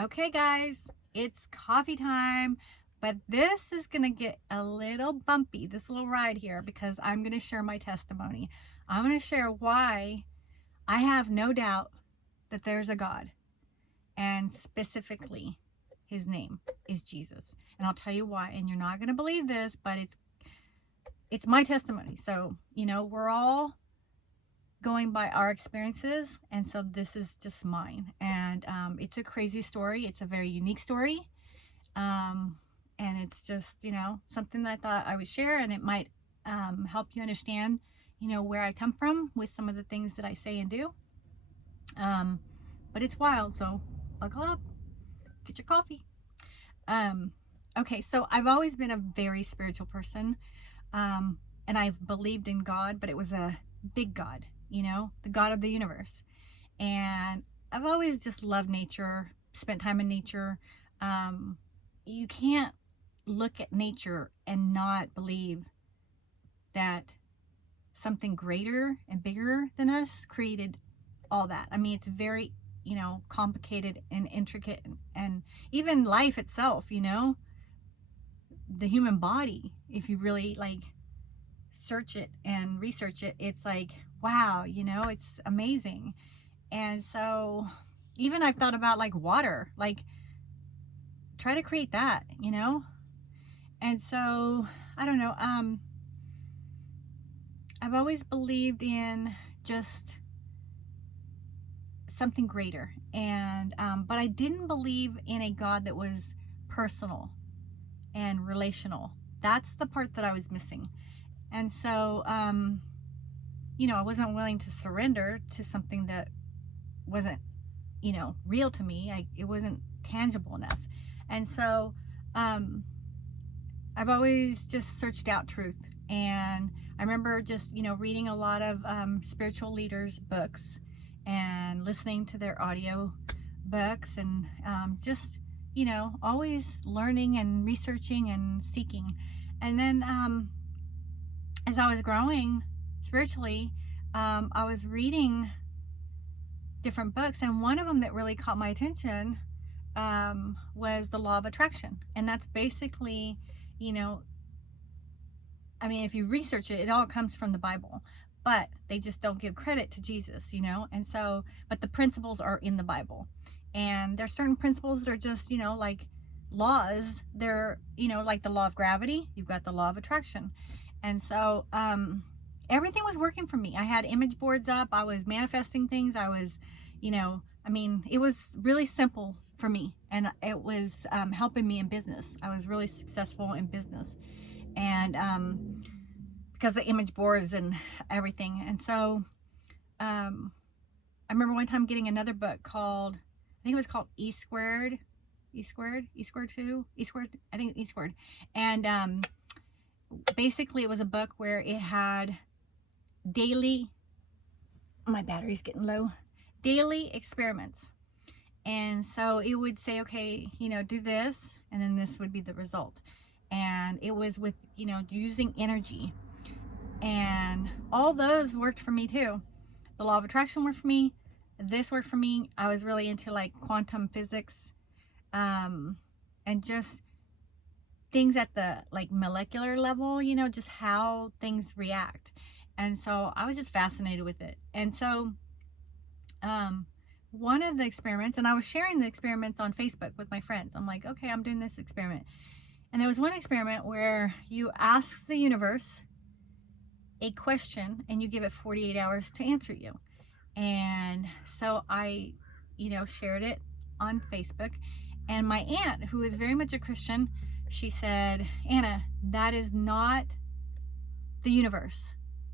Okay, guys, it's coffee time, but this is going to get a little bumpy, this little ride here, because I'm going to share my testimony. I'm going to share why I have no doubt that there's a God, and specifically, his name is Jesus. And I'll tell you why, and you're not going to believe this, but it's my testimony. So, we're all going by our experiences, and so this is just mine, and it's a crazy story. It's a very unique story, and it's just something that I thought I would share, and it might help you understand where I come from with some of the things that I say and do. But it's wild, so buckle up, get your coffee. Okay, so I've always been a very spiritual person, and I've believed in God, but it was a big God, the God of the universe. And I've always just loved nature, spent time in nature. You can't look at nature and not believe that something greater and bigger than us created all that. I mean, it's very, complicated and intricate, and even life itself, the human body, if you really search it and research it, it's like, wow, it's amazing. And so even I've thought about water, try to create that, and so I don't know, I've always believed in just something greater, and but I didn't believe in a God that was personal and relational. That's the part that I was missing. And so I wasn't willing to surrender to something that wasn't real to me. It wasn't tangible enough. And so I've always just searched out truth. And I remember just reading a lot of spiritual leaders books and listening to their audio books, and just always learning and researching and seeking. And then as I was growing spiritually, I was reading different books, and one of them that really caught my attention was the law of attraction. And that's basically, if you research it, it all comes from the Bible, but they just don't give credit to Jesus, and so, but the principles are in the Bible. And there's certain principles that are just like laws. They're like the law of gravity. You've got the law of attraction. And so everything was working for me. I had image boards up. I was manifesting things. I was, it was really simple for me, and it was helping me in business. I was really successful in business, and because of the image boards and everything. And so I remember one time getting another book called, I think it was called E Squared 2, I think E Squared. And basically it was a book where it had daily, my battery's getting low, daily experiments. And so it would say, okay, do this, and then this would be the result. And it was with, using energy. And all those worked for me too. The law of attraction worked for me. This worked for me. I was really into quantum physics, and just things at the molecular level, just how things react. And so I was just fascinated with it. And so one of the experiments, and I was sharing the experiments on Facebook with my friends. I'm like, okay, I'm doing this experiment. And there was one experiment where you ask the universe a question and you give it 48 hours to answer you. And so I, shared it on Facebook. And my aunt, who is very much a Christian, she said, Anna, that is not the universe.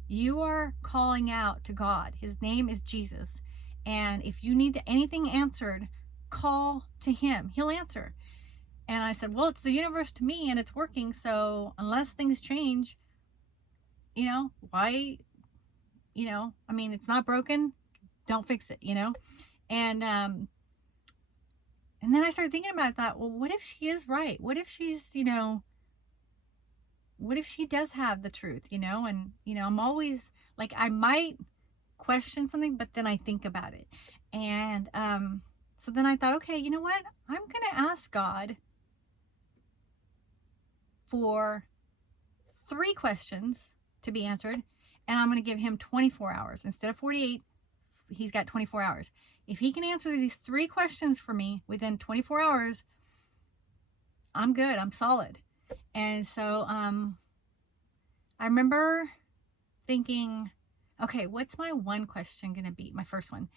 You are calling out to God. His name is Jesus. And if you need anything answered, call to him. He'll answer. And I said, well, it's the universe to me, and it's working. So unless things change, why, it's not broken. Don't fix it, And then I started thinking about it. I thought, well, what if she is right? What if she's, what if she does have the truth, and, I'm always I might question something, but then I think about it. And So then I thought, okay, you know what? I'm going to ask God for 3 questions to be answered, and I'm going to give him 24 hours. Instead of 48, he's got 24 hours. If he can answer these 3 questions for me within 24 hours, I'm good. I'm solid. And so I remember thinking, okay, what's my one question going to be? My first one.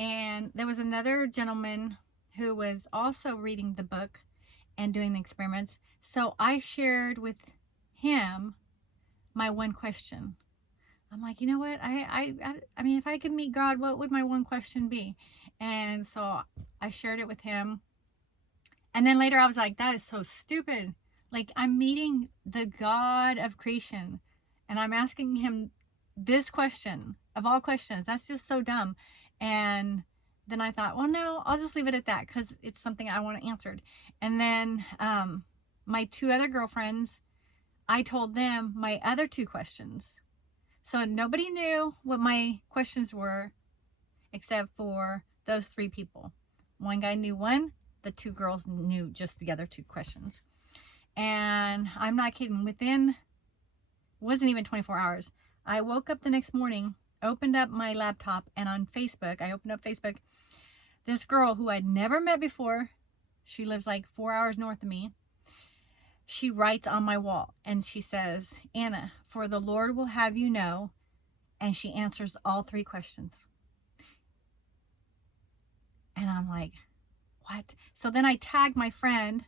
And there was another gentleman who was also reading the book and doing the experiments. So I shared with him my one question. I'm like, you know what? I mean, if I could meet God, what would my one question be? And so I shared it with him. And then later I was like, that is so stupid. Like, I'm meeting the God of creation and I'm asking him this question of all questions. That's just so dumb. And then I thought, well, no, I'll just leave it at that because it's something I want answered. And then my 2 other girlfriends, I told them my other 2 questions. So nobody knew what my questions were except for those 3 people. One guy knew one, the 2 girls knew just the other 2 questions. And I'm not kidding, within, wasn't even 24 hours, I woke up the next morning, opened up my laptop, and on Facebook, I opened up Facebook, this girl who I'd never met before, she lives like 4 hours north of me, she writes on my wall and she says, Anna, for the Lord will have you know, and she answers all 3 questions. And I'm like, what? So then I tagged my friend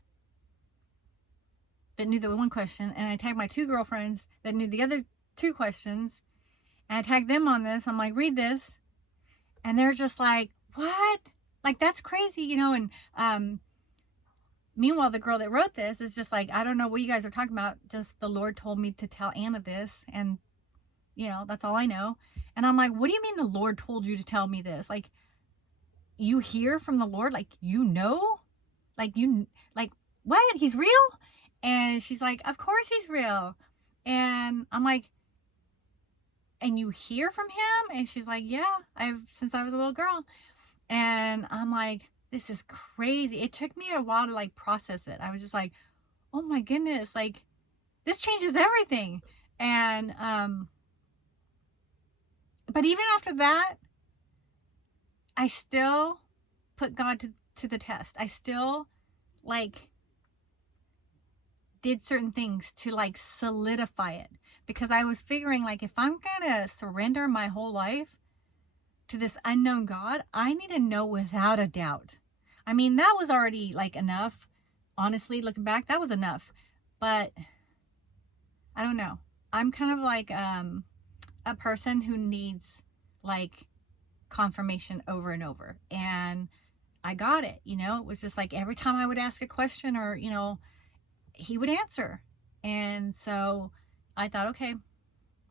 that knew the one question, and I tagged my 2 girlfriends that knew the other 2 questions, and I tagged them on this. I'm like, read this. And they're just like, what? Like, that's crazy, you know? And meanwhile, the girl that wrote this is just like, I don't know what you guys are talking about. Just the Lord told me to tell Anna this, and, you know, that's all I know. And I'm like, what do you mean the Lord told you to tell me this? Like, you hear from the Lord? Like, you know? Like, what? He's real? And she's like, of course he's real. And I'm like, and you hear from him? And she's like, yeah, since I was a little girl. And I'm like, this is crazy. It took me a while to like process it. I was just like, oh my goodness, like, this changes everything. And but even after that, I still put God to the test. I still like did certain things to like solidify it, because I was figuring, like, if I'm gonna surrender my whole life to this unknown God, I need to know without a doubt. I mean, that was already like enough. Honestly, looking back, that was enough. But I don't know. I'm kind of like a person who needs like confirmation over and over. And I got it, you know. It was just like every time I would ask a question, or, you know, he would answer. And so I thought, okay,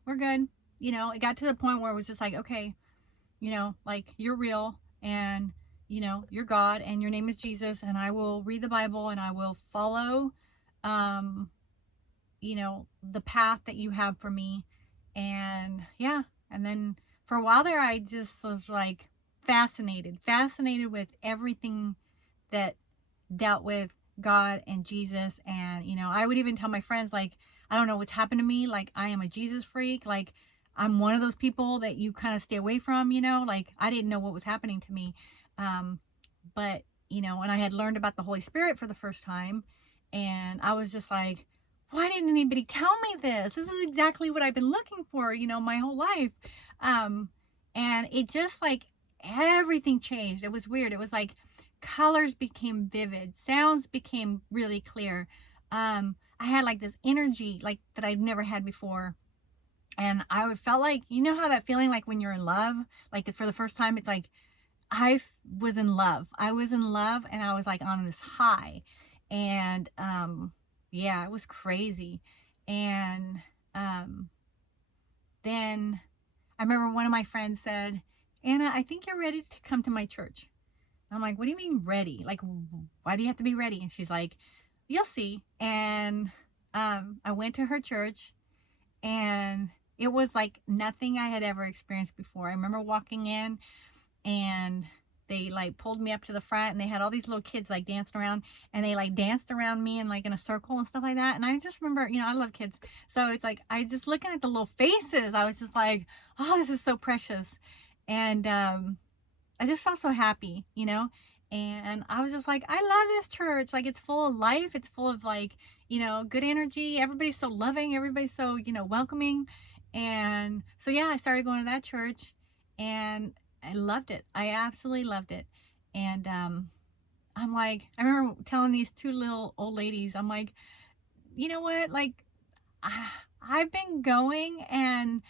we're good. You know, it got to the point where it was just like, okay, you know, like, you're real, and, you know, you're God, and your name is Jesus, and I will read the Bible, and I will follow, you know, the path that you have for me. And yeah, and then for a while there, I just was like fascinated with everything that dealt with God and Jesus. And, you know, I would even tell my friends, like, I don't know what's happened to me. Like, I am a Jesus freak. Like, I'm one of those people that you kind of stay away from, you know, like, I didn't know what was happening to me. But, you know, and I had learned about the Holy Spirit for the first time, and I was just like, why didn't anybody tell me this? This is exactly what I've been looking for, you know, my whole life. And it just like, everything changed. It was weird. It was like colors became vivid, sounds became really clear. I had like this energy like that I've never had before. And I felt like, you know how that feeling like when you're in love, like for the first time, it's like I was in love. I was in love, and I was like on this high. And yeah, it was crazy. And then I remember one of my friends said, Anna, I think you're ready to come to my church. I'm like, what do you mean ready? Like, why do you have to be ready? And she's like, you'll see. And I went to her church, and it was like nothing I had ever experienced before. I remember walking in, and they like pulled me up to the front, and they had all these little kids like dancing around, and they like danced around me and like in a circle and stuff like that. And I just remember, you know, I love kids. So it's like, I just looking at the little faces, I was just like, oh, this is so precious. And I just felt so happy, you know. And I was just like, I love this church. Like, it's full of life. It's full of like, you know, good energy. Everybody's so loving. Everybody's so, you know, welcoming. And so, yeah, I started going to that church, and I loved it. I absolutely loved it. And I'm like, I remember telling these two little old ladies, I'm like, you know what? Like, I've been going and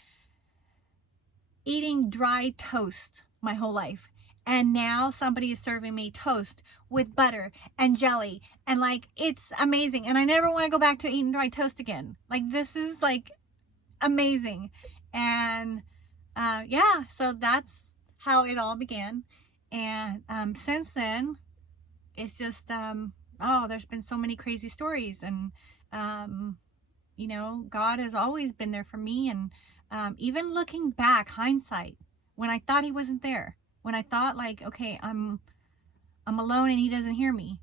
eating dry toast my whole life. And now somebody is serving me toast with butter and jelly. And like, it's amazing. And I never want to go back to eating dry toast again. Like, this is like amazing. And yeah, so that's how it all began. And since then, it's just, oh, there's been so many crazy stories. And, you know, God has always been there for me. And even looking back, hindsight, when I thought he wasn't there, when I thought like, okay, I'm alone and he doesn't hear me.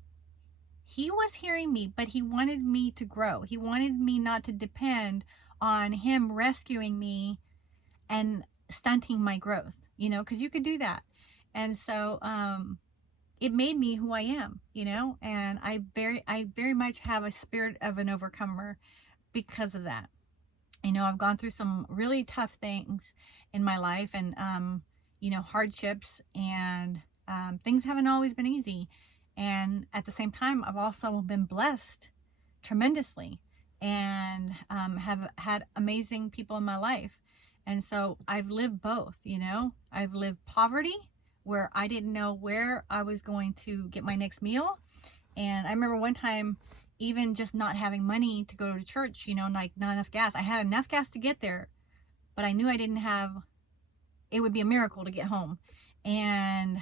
He was hearing me, but he wanted me to grow. He wanted me not to depend on him rescuing me and stunting my growth, you know, because you could do that. And so it made me who I am, you know, and I very much have a spirit of an overcomer because of that. You know, I've gone through some really tough things in my life, and you know, hardships, and things haven't always been easy. And at the same time, I've also been blessed tremendously, and have had amazing people in my life. And so I've lived both, you know. I've lived poverty, where I didn't know where I was going to get my next meal. And I remember one time, even just not having money to go to church, you know, like not enough gas. I had enough gas to get there, but I knew I didn't have, it would be a miracle to get home. And,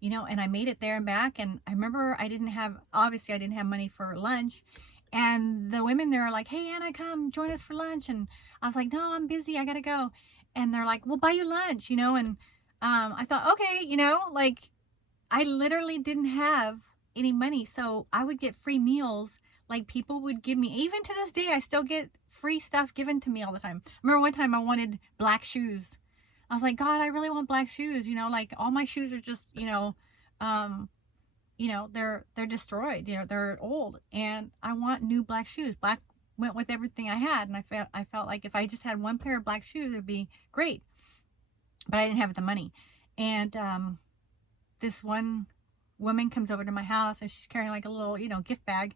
you know, and I made it there and back. And I remember obviously I didn't have money for lunch. And the women there are like, hey, Anna, come join us for lunch. And I was like, no, I'm busy. I got to go. And they're like, we'll buy you lunch, you know. And I thought, okay, you know, like, I literally didn't have any money. So I would get free meals. Like, people would give me, even to this day, I still get free stuff given to me all the time. I remember one time I wanted black shoes. I was like, God, I really want black shoes. You know, like, all my shoes are just, you know, they're destroyed, you know, they're old, and I want new black shoes. Black went with everything I had. And I felt like if I just had one pair of black shoes, it'd be great, but I didn't have the money. And, this one woman comes over to my house, and she's carrying like a little, you know, gift bag.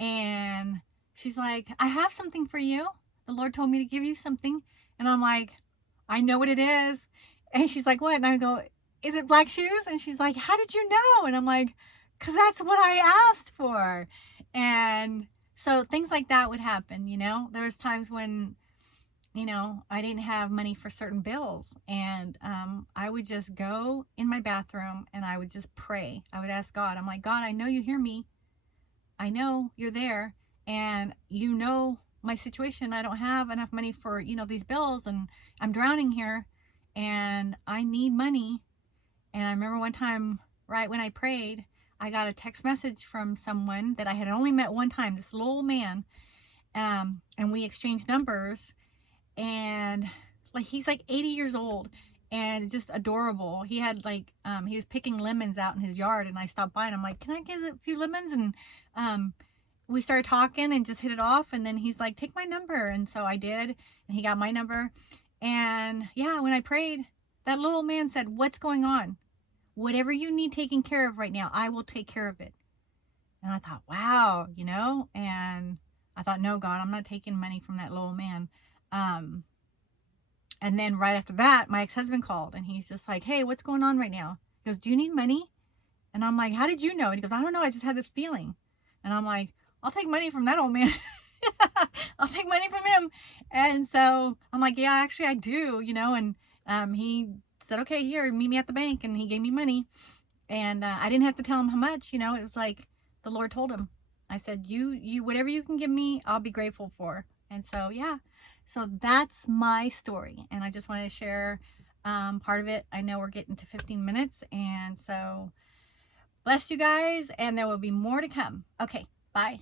And she's like, I have something for you. The Lord told me to give you something. And I'm like, I know what it is. And she's like, what? And I go, is it black shoes? And she's like, how did you know? And I'm like, because that's what I asked for. And so things like that would happen, you know. There's times when, you know, I didn't have money for certain bills, and I would just go in my bathroom and I would just pray. I would ask God, I'm like, God, I know you hear me. I know you're there, and you know my situation. I don't have enough money for, you know, these bills, and I'm drowning here, and I need money. And I remember one time, right when I prayed, I got a text message from someone that I had only met one time, this little old man, and we exchanged numbers. And like, he's like 80 years old and just adorable. He had like, he was picking lemons out in his yard, and I stopped by and I'm like, can I get a few lemons? And we started talking and just hit it off. And then he's like, take my number. And so I did, and he got my number. And yeah, when I prayed, that little man said, what's going on? Whatever you need taken care of right now, I will take care of it. And I thought, wow, you know. And I thought, no, God, I'm not taking money from that little man. And then right after that, my ex-husband called, and he's just like, hey, what's going on right now? He goes, do you need money? And I'm like, how did you know? And he goes, I don't know. I just had this feeling. And I'm like, I'll take money from that old man. I'll take money from him. And so I'm like, yeah, actually I do, you know. And he said, okay, here, meet me at the bank. And he gave me money. And I didn't have to tell him how much, you know. It was like the Lord told him. I said, you, whatever you can give me, I'll be grateful for. And so, yeah. So that's my story. And I just wanted to share Part of it, I know we're getting to 15 minutes, and so bless you guys, and there will be more to come. Okay, bye.